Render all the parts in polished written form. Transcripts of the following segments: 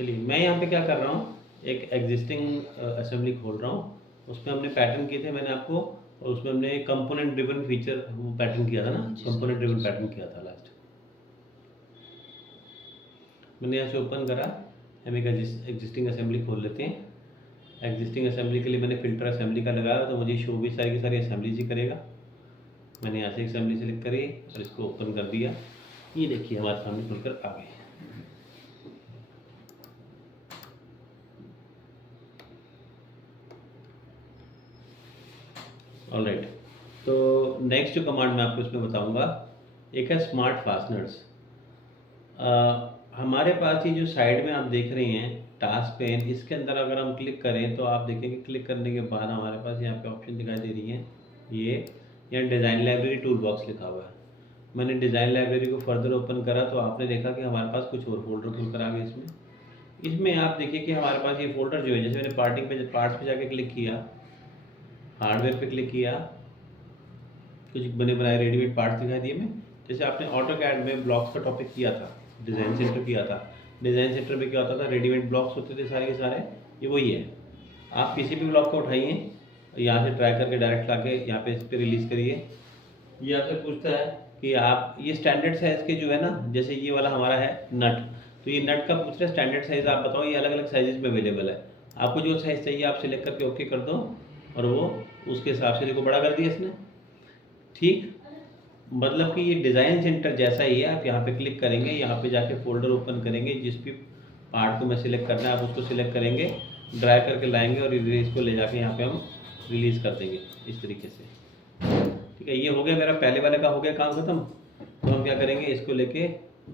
चलिए मैं यहाँ पे क्या कर रहा हूँ, एक एग्जिस्टिंग असेंबली खोल रहा हूँ। उसमें हमने पैटर्न किए थे मैंने आपको, और उसमें हमने कंपोनेंट ड्रिवन फीचर वो पैटर्न किया था ना, जी सर, कंपोनेंट जी ड्रिवन सर। पैटर्न किया था लास्ट। मैंने यहाँ से ओपन करा, हम एक एग्जिस्टिंग असेंबली खोल लेते हैं। एग्जिस्टिंग असेंबली के लिए मैंने फिल्टर असेंबली का लगाया, तो मुझे शो भी सारी की सारी असेंबलीज ही करेगा। मैंने यहाँ से असेंबली सेलेक्ट करी और इसको ओपन कर दिया। ये देखिए हमारे सामने खुलकर आ गए। ऑलराइट, तो नेक्स्ट जो कमांड मैं आपको इसमें बताऊंगा, एक है स्मार्ट फास्टनर्स। हमारे पास ये जो साइड में आप देख रहे हैं टास्क पेन, इसके अंदर अगर हम क्लिक करें तो आप देखेंगे क्लिक करने के बाद हमारे पास यहाँ पे ऑप्शन दिखाई दे रही है। ये यहाँ डिज़ाइन लाइब्रेरी टूल बॉक्स लिखा हुआ है। मैंने डिज़ाइन लाइब्रेरी को फर्दर ओपन करा तो आपने देखा कि हमारे पास कुछ और फोल्डर खुलकर आ गए इसमें आप देखिए कि हमारे पास ये फोल्डर जो है, जैसे मैंने पार्ट्स पे जाके क्लिक किया, हार्डवेयर पे क्लिक किया, कुछ बने बनाए रेडीमेड पार्ट्स दिखाई दिए। मैं जैसे आपने ऑटो कैड में ब्लॉक्स का टॉपिक किया था, डिज़ाइन सेंटर किया था। डिज़ाइन सेंटर में क्या होता था, रेडीमेड ब्लॉक्स होते थे सारे के सारे, ये वही है। आप किसी भी ब्लॉक को उठाइए, यहाँ से ट्रैक करके डायरेक्ट लाके यहाँ पे इस पर रिलीज़ करिए। ये आपसे पूछता है कि आप ये स्टैंडर्ड साइज़ के जो है ना, जैसे ये वाला हमारा है नट, तो ये नट का पूछ रहा है स्टैंडर्ड साइज़ आप बताओ। ये अलग अलग साइज़ में अवेलेबल है, आपको जो साइज़ चाहिए आप सिलेक्ट करके ओके कर दो, और वो उसके हिसाब से देखो बड़ा कर दिया इसने। ठीक, मतलब कि ये डिज़ाइन सेंटर जैसा ही है। आप यहाँ पे क्लिक करेंगे, यहाँ पे जाके फोल्डर ओपन करेंगे, जिस भी पार्ट को मैं सिलेक्ट करना है आप उसको सिलेक्ट करेंगे, ड्रैग करके लाएंगे और इसको ले जाके यहाँ पे हम रिलीज़ कर देंगे इस तरीके से। ठीक है, ये हो गया मेरा पहले वाले का हो गया काम खत्म। तो हम क्या करेंगे, इसको लेके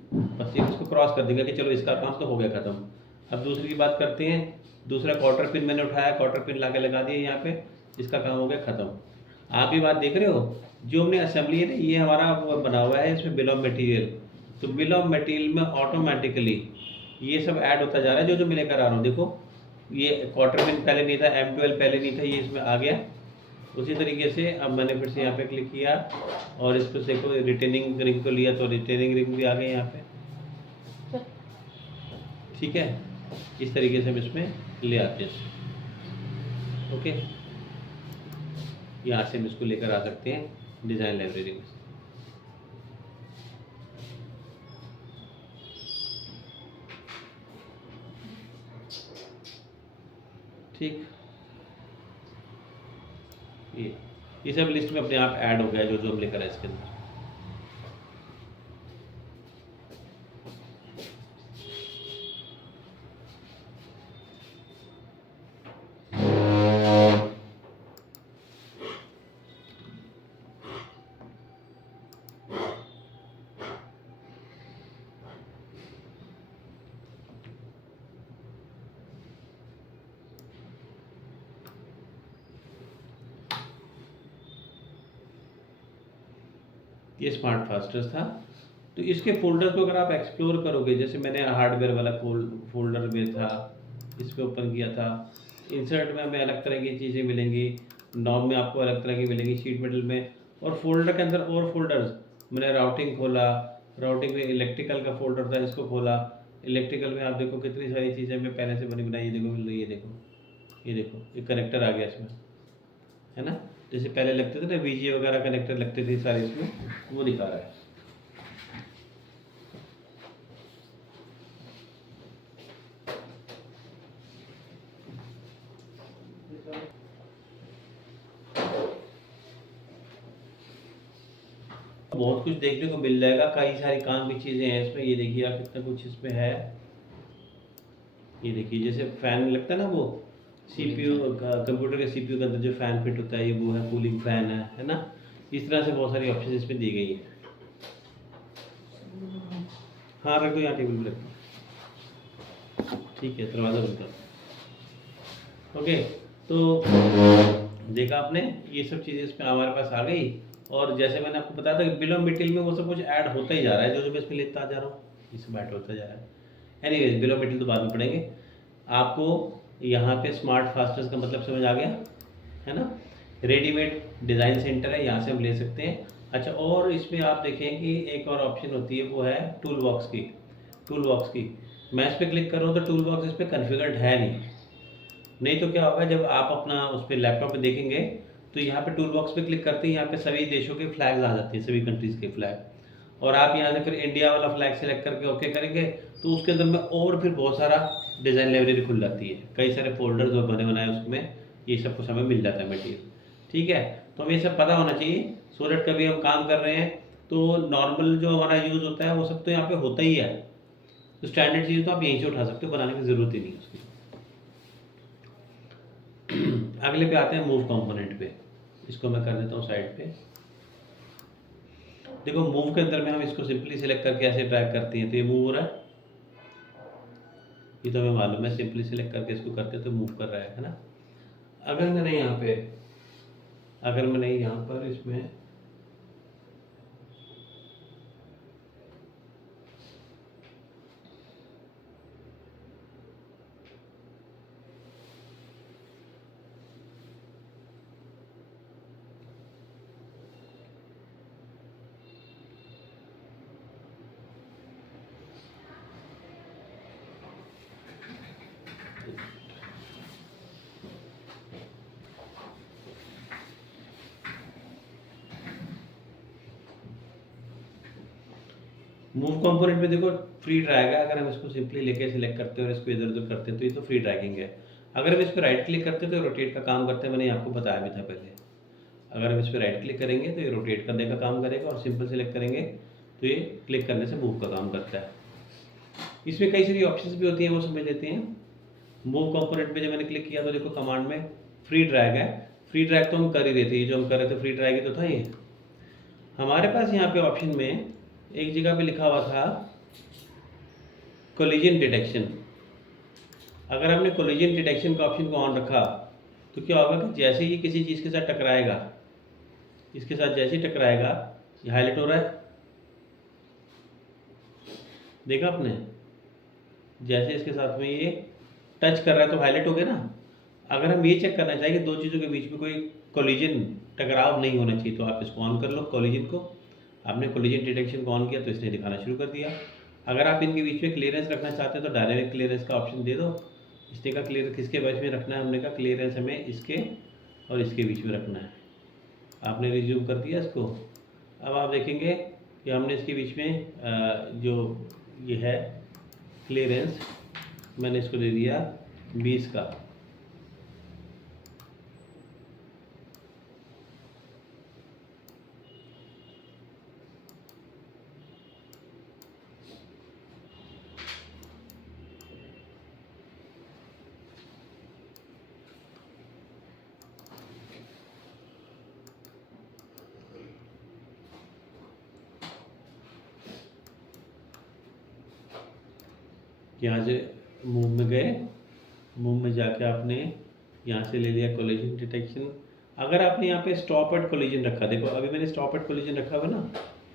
बस इसको क्रॉस कर देंगे कि चलो इसका काम तो हो गया खत्म। अब दूसरी की बात करते हैं। दूसरा क्वार्टर पिन मैंने उठाया, क्वार्टर पिन ला के लगा दिया यहाँ पे, इसका काम हो गया खत्म। आप ये बात देख रहे हो, जो हमने असेंबली है ना, ये हमारा वो बना हुआ है इसमें बिल ऑफ मटेरियल। तो बिल ऑफ मटेरियल में ऑटोमेटिकली ये सब ऐड होता जा रहा है, जो जो मैं लेकर आ रहा हूँ। देखो ये क्वार्टर पिन पहले नहीं था, M12 पहले नहीं था, ये इसमें आ गया। उसी तरीके से अब मैंने फिर से यहाँ पे क्लिक किया और इस पर देखो रिटेनिंग रिंग को लिया, तो रिटेनिंग रिंग भी आ गई यहाँ पे। ठीक है, इस तरीके से हम इसमें ले आते हैं। ओके, यहाँ से हम इसको लेकर आ सकते हैं डिज़ाइन लाइब्रेरी में। ठीक, ये सब लिस्ट में अपने आप ऐड हो गया जो जो हम लेकर आए इसके अंदर। ये स्मार्ट फास्टर्स था। तो इसके फोल्डर को अगर आप एक्सप्लोर करोगे, जैसे मैंने हार्डवेयर वाला फोल्डर में था, इस पर ओपन किया था। इंसर्ट में हमें अलग तरह की चीज़ें मिलेंगी, नॉर्म में आपको अलग तरह की मिलेंगी, शीट मेटल में। और फोल्डर के अंदर और फोल्डर्स, मैंने राउटिंग खोला, राउटिंग में इलेक्ट्रिकल का फोल्डर था, इसको खोला। इलेक्ट्रिकल में आप देखो कितनी सारी चीज़ें हमें पहले से बनी बनाई देखो मिल रही है। देखो ये देखो, ये कनेक्टर आ गया इसमें, है ना। जैसे पहले लगते थे ना VGA वगैरह कनेक्टर लगते थे सारे, इसमें वो दिखा रहा है। बहुत कुछ देखने को मिल जाएगा, कई सारी काम की चीज़ें हैं इसमें। ये देखिए आप कितना कुछ इसमें है। ये देखिए जैसे फैन लगता है ना, वो CPU कंप्यूटर के CPU के अंदर जो फैन फिट होता है, ये वो है, कूलिंग फैन है ना। इस तरह से बहुत सारी ऑप्शन इसमें दी गई है। हाँ रख दो यहाँ टेबल पे रख दो। ठीक है, दरवाज़ा बंद कर। ओके, तो देखा आपने, ये सब चीज़ें इसमें हमारे पास आ गई। और जैसे मैंने आपको बताया था कि बिल ऑफ मटेरियल में वो सब कुछ ऐड होता ही जा रहा है, जो जो मैं इसमें लेता जा रहा हूँ ये सब ऐड होता जा रहा है। एनीवेज बिल ऑफ मटेरियल तो बाद में पढ़ेंगे। आपको यहाँ पे स्मार्ट फास्टर्स का मतलब समझ आ गया, है ना। रेडीमेड डिज़ाइन सेंटर है, यहाँ से हम ले सकते हैं। अच्छा, और इसमें आप देखें कि एक और ऑप्शन होती है, वो है टूल बॉक्स की। मैं इस पर क्लिक कर रहा हूँ तो टूल बॉक्स इस पर कन्फिगर्ड है नहीं। नहीं तो क्या होगा, जब आप अपना उस पर लैपटॉप पे देखेंगे तो यहाँ पे टूल बॉक्स पे क्लिक करते ही यहाँ पे सभी देशों के फ्लैग्स आ जाते हैं, सभी कंट्रीज़ के फ्लैग। और आप यहाँ से फिर इंडिया वाला फ्लैग सेलेक्ट करके ओके करेंगे तो उसके अंदर में और फिर बहुत सारा डिज़ाइन लाइब्रेरी खुल जाती है, कई सारे फोल्डर्स और बने बनाए उसमें, ये सब कुछ हमें मिल जाता है मटेरियल। ठीक है, तो हमें ये सब पता होना चाहिए सो दैट कभी हम काम कर रहे हैं तो नॉर्मल जो हमारा यूज़ होता है वो सब तो यहाँ पे होता ही है। तो स्टैंडर्ड चीज़ तो आप यहीं से उठा सकते हो, बनाने की ज़रूरत ही नहीं है उसकी। अगले पे आते हैं मूव कंपोनेंट पे। इसको मैं कर देता हूँ साइड पे। देखो मूव के अंदर में हम इसको सिंपली सिलेक्ट करके ऐसे ड्रैग करते हैं तो ये मूव हो रहा है, ये तो हमें मालूम है। सिंपली सिलेक्ट करके इसको करते हैं तो मूव कर रहा है ना। अगर मैंने यहाँ पे, अगर मैंने यहाँ पर इसमें मूव कंपोनेंट में देखो फ्री ड्रैग है। अगर हम इसको सिंपली लेके सिलेक्ट करते हैं और इसको इधर उधर करते हैं तो ये तो फ्री ड्रैगिंग है। अगर हम इस पर राइट क्लिक करते हैं तो रोटेट का काम करते हैं, मैंने आपको बताया भी था पहले। अगर हम इस पर राइट क्लिक करेंगे तो ये रोटेट करने का काम करेगा और सिंपल सेलेक्ट करेंगे तो ये क्लिक करने से मूव का काम करता है। इसमें कई सारी ऑप्शंस भी होती हैं, वो समझ लेते हैं। मूव कंपोनेंट पे जब मैंने क्लिक किया तो देखो कमांड में फ्री ड्रैग है। फ्री ड्रैग तो हम कर ही रहे थे, ये जो हम कर रहे थे फ्री ड्रैग ही तो था ये। हमारे पास यहाँ पे ऑप्शन में एक जगह पे लिखा हुआ था कोलिजन डिटेक्शन। अगर आपने कोलिजन डिटेक्शन का ऑप्शन को ऑन रखा तो क्या होगा कि जैसे ही किसी चीज़ के साथ टकराएगा, इसके साथ जैसे ही टकराएगा ये हाईलाइट हो रहा है, देखा आपने? जैसे इसके साथ में ये टच कर रहा है तो हाईलाइट हो गया ना। अगर हम ये चेक करना चाहेंगे दो चीज़ों के बीच में कोई कोलिजन टकराव नहीं होना चाहिए तो आप इसको ऑन कर लो कोलिजन को। आपने कोलिजन डिटेक्शन को ऑन किया तो इसने दिखाना शुरू कर दिया। अगर आप इनके बीच में क्लियरेंस रखना चाहते हैं तो डायनेमिक क्लियरेंस का ऑप्शन दे दो। इसने का क्लियर किसके बीच में रखना है, हमने कहा क्लियरेंस हमें इसके और इसके बीच में रखना है। आपने रिज्यूम कर दिया इसको। अब आप देखेंगे कि हमने इसके बीच में जो ये है क्लियरेंस, मैंने इसको दे दिया 20 का। यहाँ से मूव में गए, मूव में जाके आपने यहाँ से ले लिया कोलिजन डिटेक्शन। अगर आपने यहाँ पे स्टॉप एट कोलिजन रखा, देखो अभी मैंने स्टॉप एट कोलिजन रखा हुआ ना,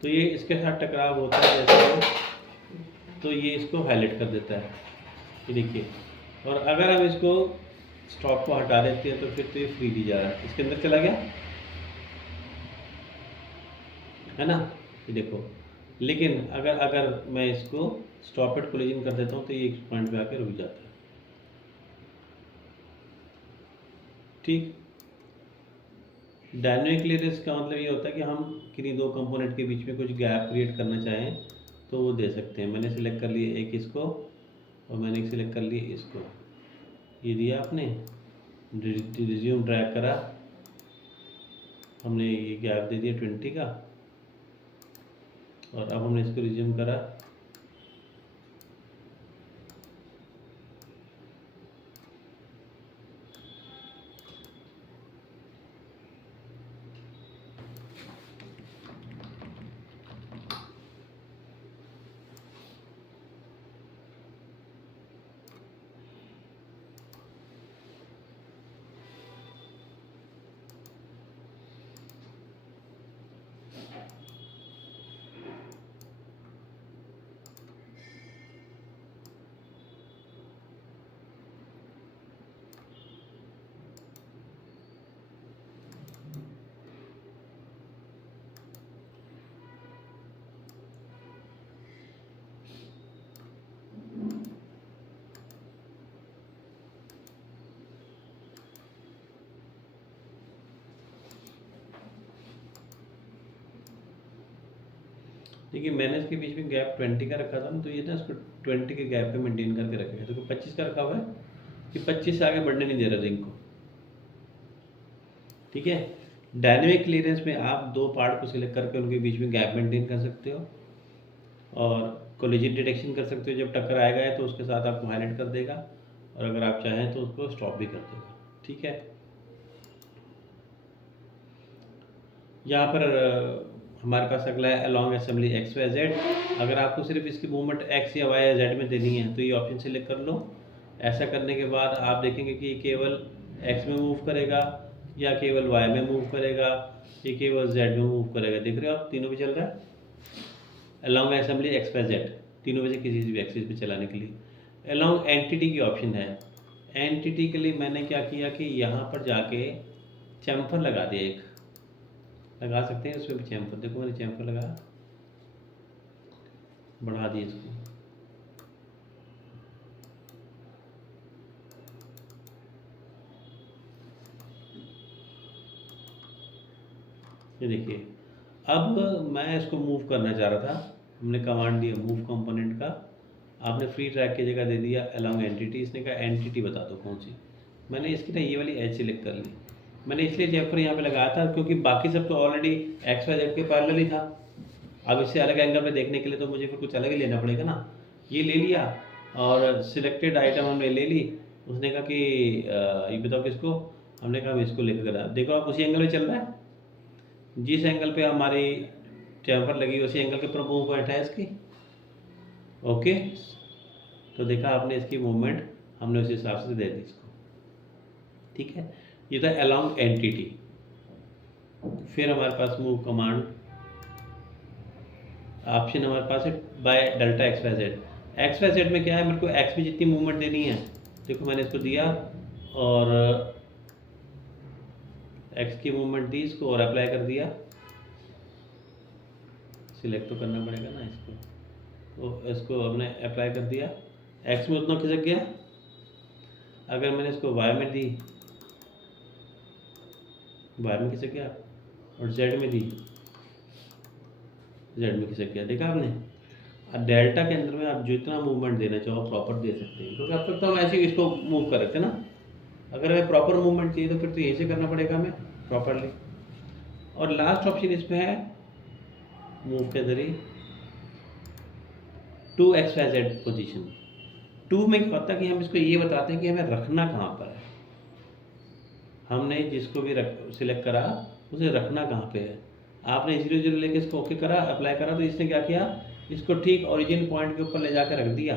तो ये इसके साथ टकराव होता है जैसे, तो ये इसको हाईलाइट कर देता है, ये देखिए। और अगर हम इसको स्टॉप को हटा देते हैं तो फिर तो ये फ्री दी जा रहा है, इसके अंदर चला गया है ना, ये देखो। लेकिन अगर अगर मैं इसको स्टॉप एट कोलिजन कर देता हूँ तो ये एक पॉइंट पे आके रुक जाता है। ठीक, डायनेमिक क्लियरेंस का मतलब ये होता है कि हम किन्हीं दो कंपोनेंट के बीच में कुछ गैप क्रिएट करना चाहें तो वो दे सकते हैं। मैंने सिलेक्ट कर लिया एक इसको और मैंने एक सिलेक्ट कर लिया इसको, ये दिया आपने, रिज्यूम ड्रैग करा, हमने ये गैप दे दिया 20 का और अब हमने इसको रिज्यूम करा। देखिए मैंने इसके बीच में गैप 20 का रखा था ना, तो ये ना इसको 20 के गैप पे मेंटेन करके रखेगा। देखो 25 का रखा हुआ है कि 25 से आगे बढ़ने नहीं दे रहा रिंग को। ठीक है, डायनेमिक क्लियरेंस में आप दो पार्ट को सिलेक्ट करके उनके बीच में गैप मेंटेन कर सकते हो और कोलिजन डिटेक्शन कर सकते हो। जब टक्कर आएगा तो उसके साथ आपको हाईलाइट कर देगा और अगर आप चाहें तो उसको स्टॉप भी कर देगा। ठीक है, यहाँ पर हमारे पास अगला है along assembly X Y Z. अगर आपको सिर्फ इसकी मूवमेंट एक्स या वाई या जेड में देनी है तो ये ऑप्शन सेलेक्ट कर लो। ऐसा करने के बाद आप देखेंगे कि ये केवल एक्स में मूव करेगा या केवल वाई में मूव करेगा, ये केवल जेड में मूव करेगा। देख रहे हो आप, तीनों भी चल रहा है along assembly X Y Z, तीनों में से किसी भी एक्सिस पे चलाने के लिए। अलॉन्ग एंटिटी की ऑप्शन है। एंटिटी के लिए मैंने क्या किया कि यहाँ पर जाके चैम्फर लगा दिया, एक लगा सकते हैं उसमें भी चैम्फर। देखो मैंने चैम्फर लगाया, बढ़ा दिया इसको। ये देखिए, अब मैं इसको मूव करना चाह रहा था, हमने कमांड दिया मूव कंपोनेंट का, आपने फ्री ट्रैक की जगह दे दिया अलॉन्ग एंटिटी। इसने कहा एंटिटी बता दो कौन सी। मैंने इसकी ना ये वाली एज सिलेक्ट कर ली। मैंने इसलिए चैम्फर यहाँ पे लगाया था क्योंकि बाकी सब तो ऑलरेडी एक्स वाई जेड के पैरेलल ही था। अब इससे अलग एंगल में देखने के लिए तो मुझे फिर कुछ अलग ही लेना पड़ेगा ना। ये ले लिया और सिलेक्टेड आइटम हमने ले ली। उसने कहा कि ये बताओ किसको, हमने कहा इसको लेकर करा। देखो आप उसी एंगल में चल रहा है, जिस एंगल पे हमारी चैम्फर लगी उसी एंगल के ऊपर मूव पॉइंट है इसकी। ओके, तो देखा आपने इसकी मूवमेंट हमने उस हिसाब से दे दी इसको। ठीक है, ये था अलॉन्ग एंटिटी। फिर हमारे पास मूव कमांड ऑप्शन हमारे पास है by delta X Y Z. X Y Z में क्या है, मेरे को एक्स में जितनी मूवमेंट देनी है, देखो मैंने इसको दिया और एक्स की मूवमेंट दी इसको और अप्लाई कर दिया। सिलेक्ट तो करना पड़ेगा ना इसको, तो इसको हमने अप्लाई कर दिया। एक्स में उतना खिसक गया। अगर मैंने इसको वाई में दी, वाई में खिसक गया, और जेड में दी, जेड में खिसक गया। देखा आपने, अब डेल्टा के अंदर में आप जितना मूवमेंट देना चाहो प्रॉपर दे सकते हैं, क्योंकि अब तक तो हम ऐसे ही इसको मूव कर रहे थे ना। अगर हमें प्रॉपर मूवमेंट चाहिए तो फिर तो यहीं से करना पड़ेगा हमें प्रॉपरली। और लास्ट ऑप्शन इसमें है मूव के जरिए to X Y Z position. To में क्या होता है कि हम इसको ये बताते हैं कि हमें रखना कहाँ पर है। हमने जिसको भी सिलेक्ट करा उसे रखना कहाँ पे है। आपने 0 0 लेके इसको ओके करा, अप्लाई करा, तो इसने क्या किया, इसको ठीक ओरिजिन पॉइंट के ऊपर ले जाकर रख दिया।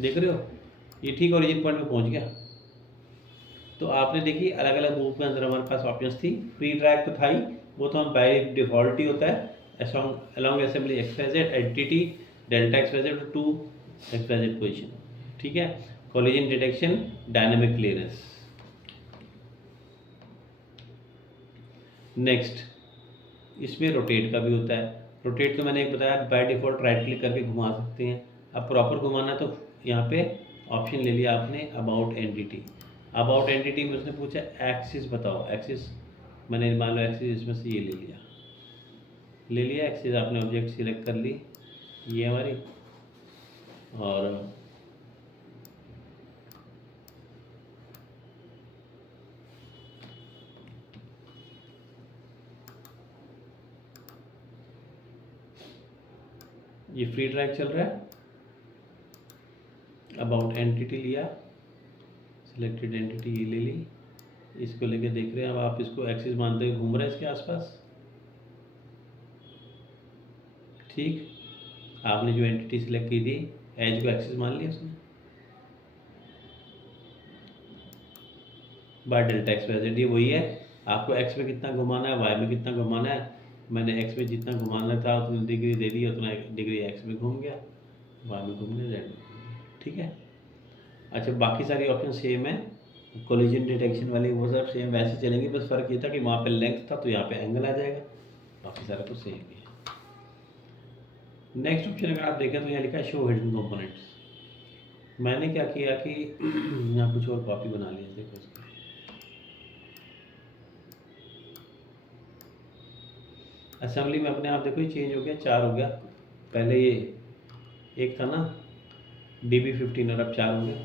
देख रहे हो, ये ठीक ओरिजिन पॉइंट पे पहुंच गया। तो आपने देखी अलग अलग मूव के अंदर हमारे पास ऑप्शंस थी। फ्री ट्रैक तो था ही, वो तो हम बाय डिफॉल्ट ही होता है along assembly X Y Z, entity delta X Y Z, to X Y Z position. ठीक है, collision detection, dynamic clearance. Next इसमें रोटेट का भी होता है। रोटेट तो मैंने एक बताया बाय डिफ़ॉल्ट राइट क्लिक करके घुमा सकते हैं। अब प्रॉपर घुमाना तो यहाँ पे ऑप्शन ले लिया आपने अबाउट एंटिटी। अबाउट एंटिटी में उसने पूछा एक्सिस बताओ, एक्सिस मैंने मान लो एक्सिस इसमें से ये ले लिया एक्सिस। आपने ऑब्जेक्ट सिलेक्ट कर ली ये हमारी, और ये फ्री ट्रैक चल रहा है। अबाउट एंटिटी लिया, सिलेक्टेड एंटिटी ये ले ली, इसको लेके देख रहे हैं। अब आप इसको एक्सिस मानते हुए घूम रहे हैं इसके आसपास। ठीक, आपने जो एंटिटी सिलेक्ट की थी एज को एक्सिस मान लिया उसने। By delta X Y Z ये वही है, आपको एक्स में कितना घुमाना है, वाई में कितना घुमाना है। मैंने एक्स में जितना घुमाना था उतनी डिग्री दे दी, उतना डिग्री एक्स में घूम गया, वाई में घूम गया, जेड में घूम गया। ठीक है, अच्छा बाकी सारी ऑप्शन सेम है। कोलिजन डिटेक्शन वाली वो सब सेम वैसे चलेंगे, बस फ़र्क ये था कि वहाँ पे लेंथ था तो यहाँ पे एंगल आ जाएगा, बाकी सारा कुछ सेम ही है। नेक्स्ट ऑप्शन अगर आप देखें तो यहाँ लिखा है शो हिडन कंपोनेंट्स। मैंने क्या किया कि यहाँ कुछ और कॉपी बना लिया, देखो इसकी। असेंबली में अपने आप देखो ये चेंज हो गया, 4 हो गया। पहले ये एक था ना DB15 और अब 4 हो गया।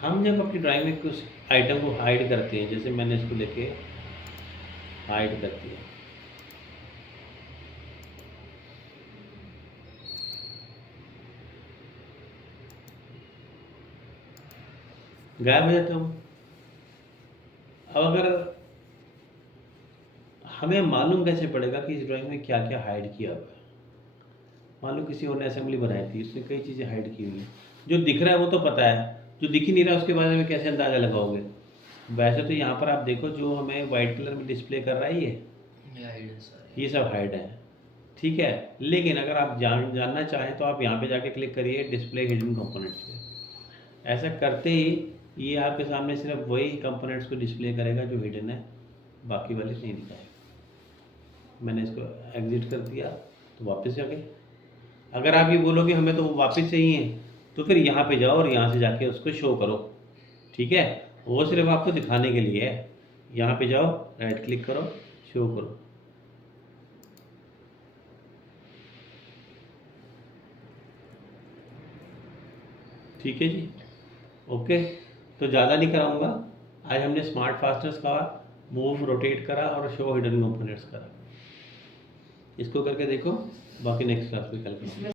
हम जब अपनी ड्राइंग में कुछ आइटम को हाइड करते हैं, जैसे मैंने इसको लेके हाइड कर दिया, गायब हो जाता हूँ। अब अगर हमें मालूम कैसे पड़ेगा कि इस ड्राइंग में क्या क्या हाइड किया हुआ है। मान लो किसी और ने असेंबली बनाई थी, उसने कई चीज़ें हाइड की हुई हैं। जो दिख रहा है वो तो पता है, जो दिख ही नहीं रहा उसके बारे में कैसे अंदाज़ा लगाओगे। वैसे तो यहाँ पर आप देखो जो हमें वाइट कलर में डिस्प्ले कर रहा है ये सब हाइड है, ठीक है। लेकिन अगर आप जानना चाहें तो आप यहाँ पे जाके क्लिक करिए डिस्प्ले हिडन कंपोनेंट्स पे। ऐसा करते ही ये आपके सामने सिर्फ वही कंपोनेंट्स को डिस्प्ले करेगा जो हिडन है, बाकी वाले नहीं दिखाएगा। मैंने इसको एग्जिट कर दिया तो वापस आ गए। अगर आप ये बोलोगे हमें तो वो वापस चाहिए, तो फिर यहाँ पे जाओ और यहाँ से जाके उसको शो करो, ठीक है। वो सिर्फ आपको दिखाने के लिए है। यहाँ पे जाओ, राइट क्लिक करो, शो करो। ठीक है जी, ओके। तो ज़्यादा नहीं कराऊंगा। आज हमने स्मार्ट फास्टनर्स का मूव, रोटेट करा और शो हिडन कंपोनेंट्स करा। इसको करके देखो, बाकी नेक्स्ट क्लास में कल करेंगे।